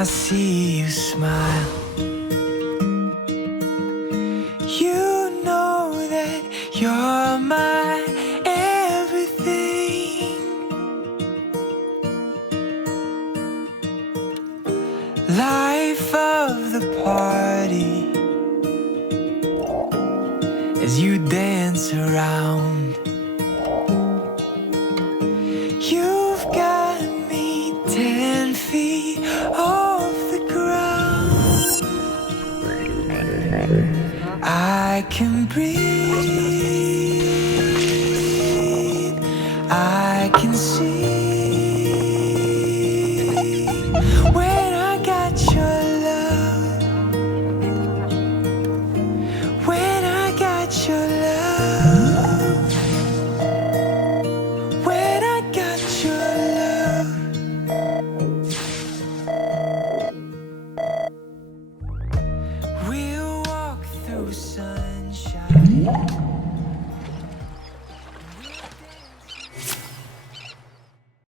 I see you smile, you know that you're my everything. Life of the party as you dance around. You've got me 10 feet off the ground. I can breathe, I can see when I got your love, when I got your love, when I got your love. We'll walk through sunshine